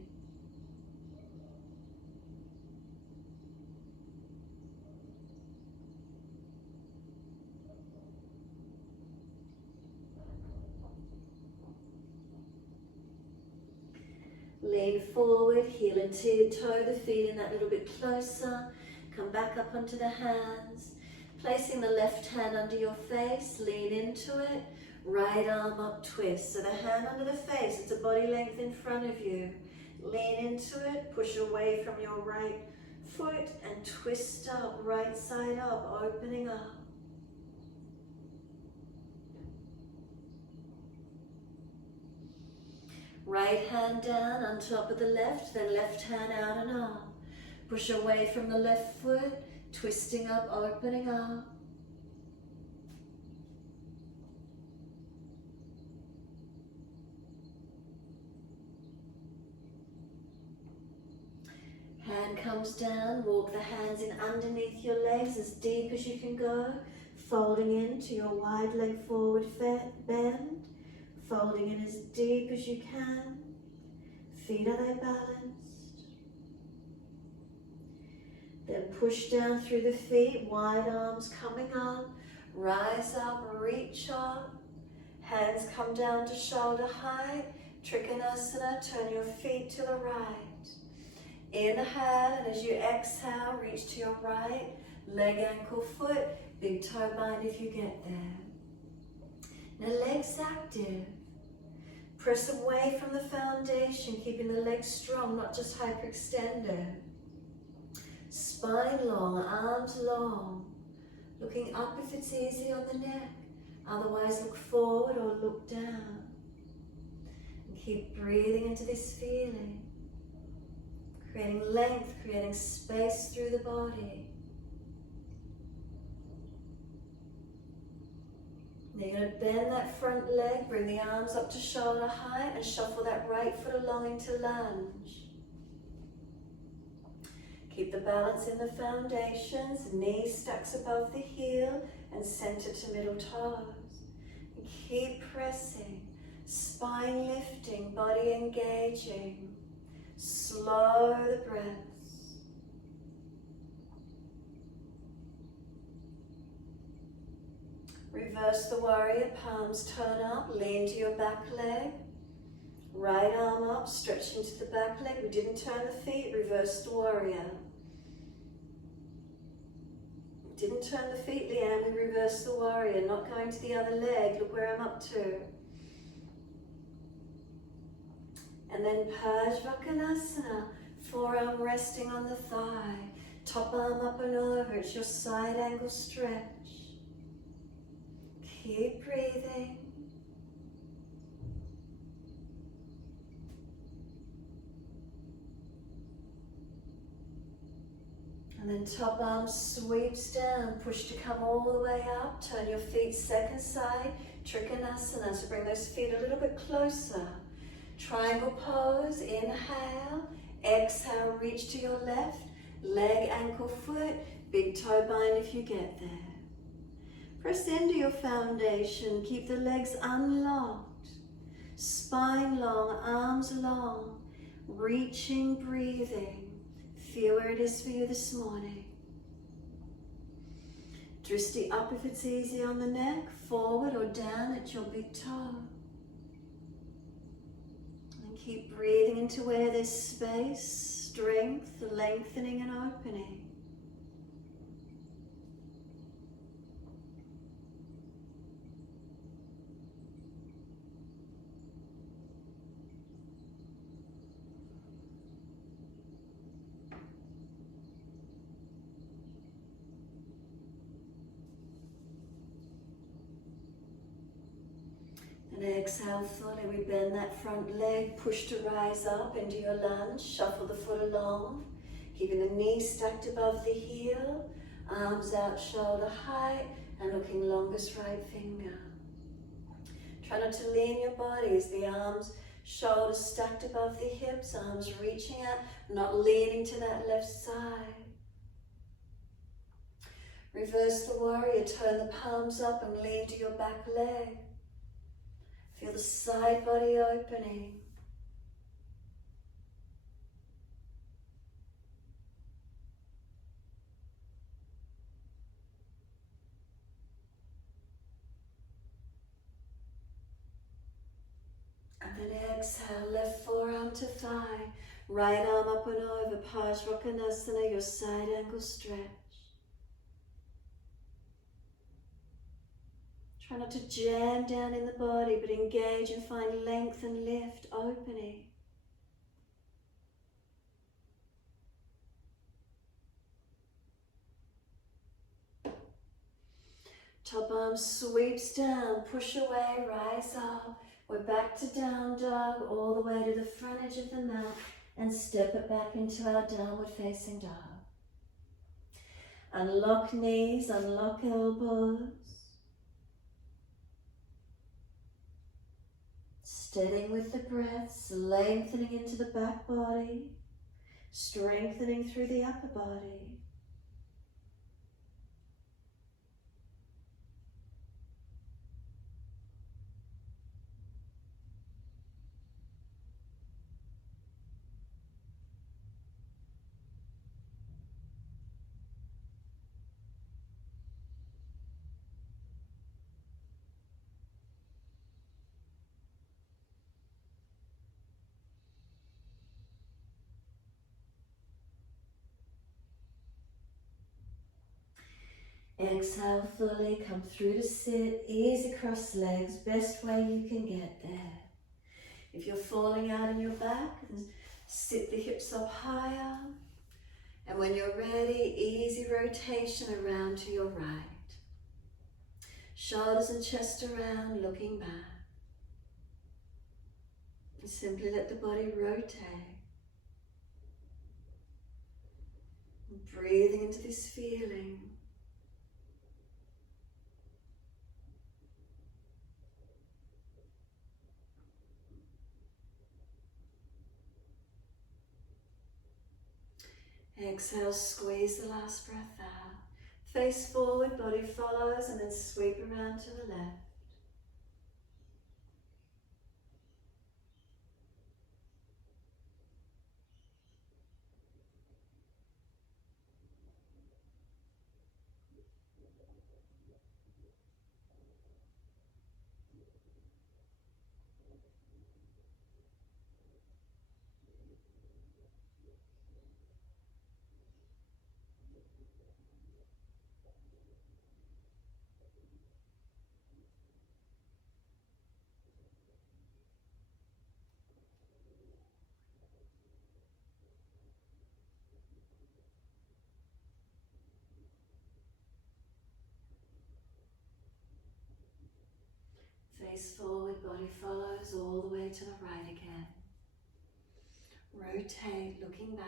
Lean forward, heel and toe the feet in that little bit closer. Come back up onto the hands. Placing the left hand under your face, lean into it. Right arm up, twist. So the hand under the face, it's a body length in front of you. Lean into it, push away from your right foot and twist up, right side up, opening up. Right hand down on top of the left, then left hand out and up. Push away from the left foot, twisting up, opening up. Hand comes down, walk the hands in underneath your legs as deep as you can go, folding into your wide leg forward bend, folding in as deep as you can. Feet, are they balanced? Then push down through the feet, wide arms coming up, rise up, reach up. Hands come down to shoulder height, Trikonasana, turn your feet to the right. Inhale, and as you exhale, reach to your right. Leg, ankle, foot, big toe bind if you get there. Now legs active. Press away from the foundation, keeping the legs strong, not just hyperextended. Spine long, arms long. Looking up if it's easy on the neck. Otherwise look forward or look down. And keep breathing into this feeling. Creating length, creating space through the body. Now you're going to bend that front leg, bring the arms up to shoulder height and shuffle that right foot along into lunge. Keep the balance in the foundations, knee stacks above the heel and center to middle toes. And keep pressing, spine lifting, body engaging. Slow the breaths. Reverse the warrior, palms turn up, lean to your back leg. Right arm up, stretching to the back leg. We didn't turn the feet, reverse the warrior. Didn't turn the feet, Leanne, we reverse the warrior. Not going to the other leg, look where I'm up to. And then Pajvakonasana, forearm resting on the thigh. Top arm up and over, it's your side angle stretch. Keep breathing. And then top arm sweeps down, push to come all the way up. Turn your feet second side, Trikonasana. So bring those feet a little bit closer. Triangle pose, inhale. Exhale, reach to your left. Leg, ankle, foot. Big toe bind if you get there. Press into your foundation. Keep the legs unlocked. Spine long, arms long. Reaching, breathing. Feel where it is for you this morning. Dristi up if it's easy on the neck, forward or down at your big toe. And keep breathing into where there's space, strength, lengthening and opening. And exhale fully, we bend that front leg, push to rise up into your lunge, shuffle the foot along, keeping the knee stacked above the heel, arms out shoulder height, and looking longest right finger. Try not to lean your body as the arms, shoulders stacked above the hips, arms reaching out, not leaning to that left side. Reverse the warrior, turn the palms up and lean to your back leg. Feel the side body opening. And then exhale, left forearm to thigh, right arm up and over, Pajvakonasana, your side ankle stretch. Try not to jam down in the body, but engage and find length and lift, opening. Top arm sweeps down, push away, rise up. We're back to down dog, all the way to the front edge of the mat, and step it back into our downward facing dog. Unlock knees, unlock elbows. Steadying with the breaths, lengthening into the back body, strengthening through the upper body. Exhale fully, come through to sit, easy cross legs, best way you can get there. If you're falling out on your back, then sit the hips up higher. And when you're ready, easy rotation around to your right. Shoulders and chest around, looking back. And simply let the body rotate. And breathing into this feeling. Exhale, squeeze the last breath out. Face forward, body follows, and then sweep around to the left. Face forward, body follows all the way to the right again. Rotate, looking back.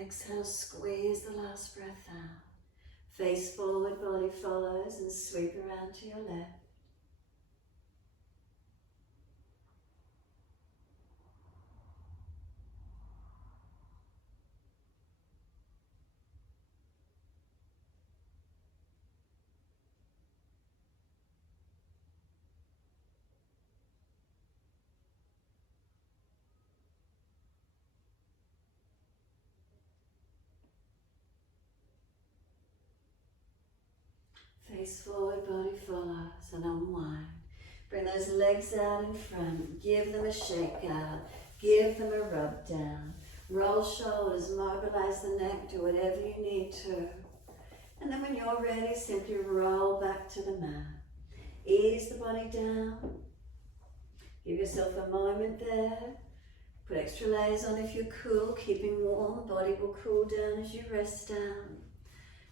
Exhale, squeeze the last breath out. Face forward, body follows, and sweep around to your left. Face forward, body follows, and unwind. Bring those legs out in front. Give them a shake out. Give them a rub down. Roll shoulders, mobilize the neck, do whatever you need to. And then when you're ready, simply roll back to the mat. Ease the body down. Give yourself a moment there. Put extra layers on if you're cool, keeping warm. Body will cool down as you rest down.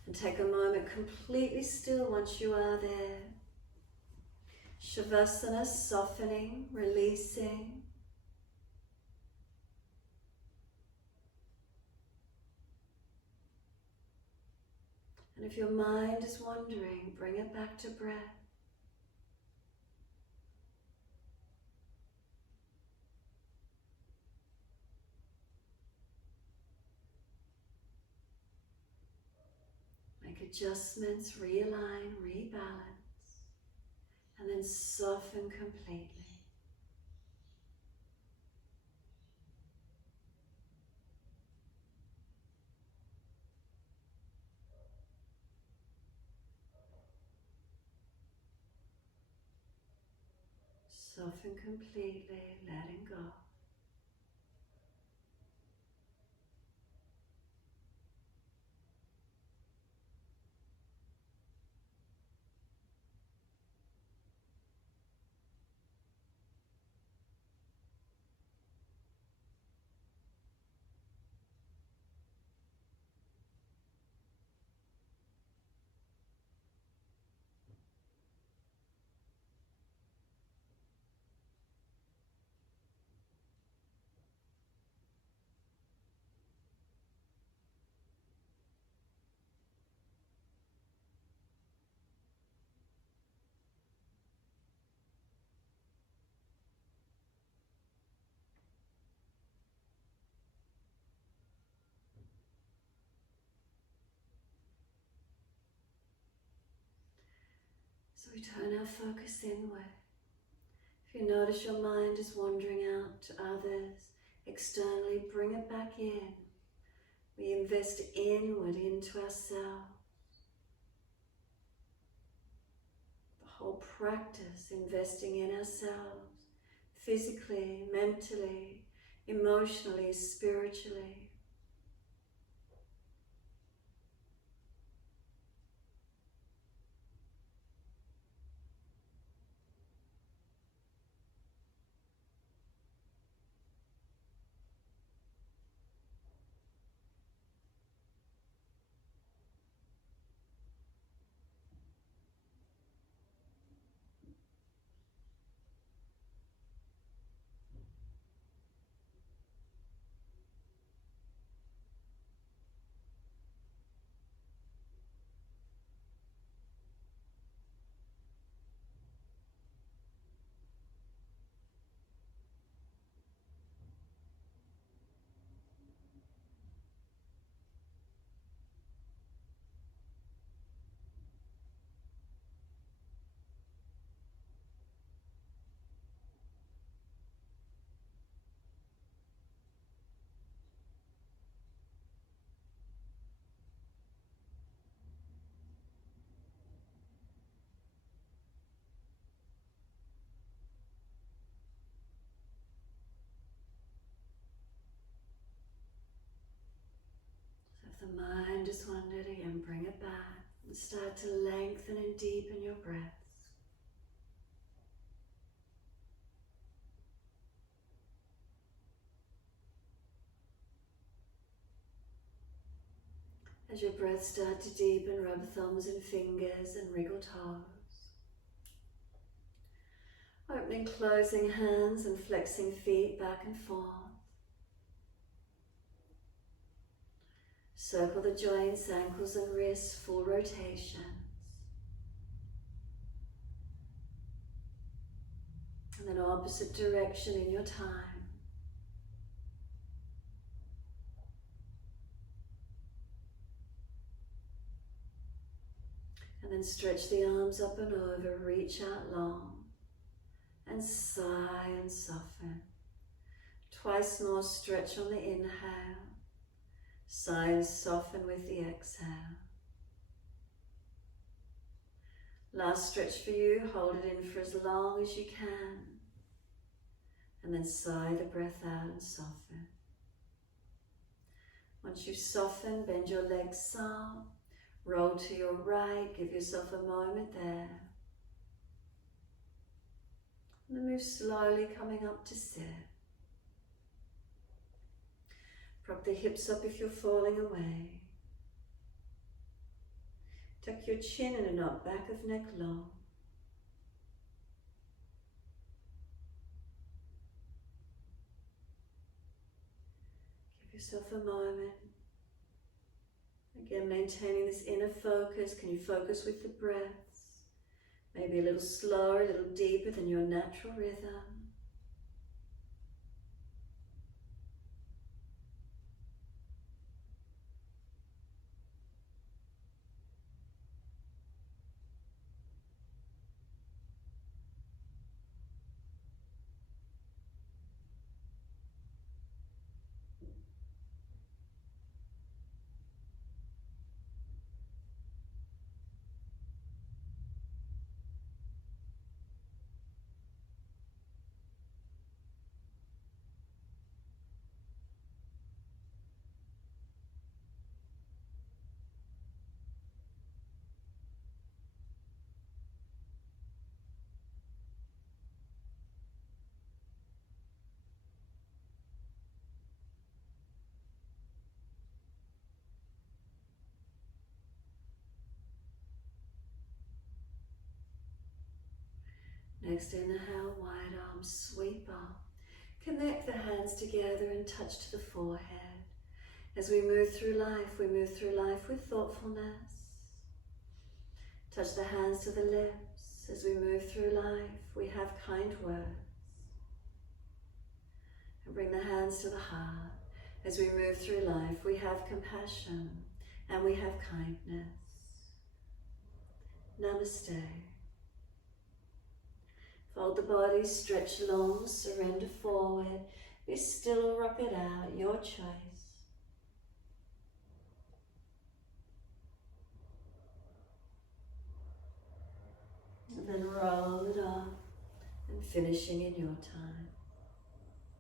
And take a moment completely still once you are there. Shavasana, softening, releasing. And if your mind is wandering, bring it back to breath. Make adjustments, realign, rebalance, and then soften completely. Soften completely, letting go. So we turn our focus inward, If you notice your mind is wandering out to others, externally, bring it back in. We invest inward into ourselves. The whole practice, investing in ourselves, physically, mentally, emotionally, spiritually. So if the mind just wandered again, bring it back and start to lengthen and deepen your breaths. As your breaths start to deepen, rub thumbs and fingers and wriggle toes. Opening, closing hands and flexing feet back and forth. Circle the joints, ankles and wrists, full rotations. And then opposite direction in your time. And then stretch the arms up and over, reach out long. And sigh and soften. Twice more stretch on the inhale. Sigh and soften with the exhale. Last stretch for you, hold it in for as long as you can. And then sigh the breath out and soften. Once you soften, bend your legs some. Roll to your right, give yourself a moment there. And then move slowly coming up to sit. Prop the hips up if you're falling away. Tuck your chin in a knot, back of neck long. Give yourself a moment. Again, maintaining this inner focus. Can you focus with the breaths? Maybe a little slower, a little deeper than your natural rhythm. Next inhale, wide arms sweep up. Connect the hands together and touch to the forehead. As we move through life with thoughtfulness. Touch the hands to the lips. As we move through life, we have kind words. And bring the hands to the heart. As we move through life, we have compassion and we have kindness. Namaste. Fold the body, stretch long, surrender forward. Be still or rock it out, your choice. And then roll it off and finishing in your time.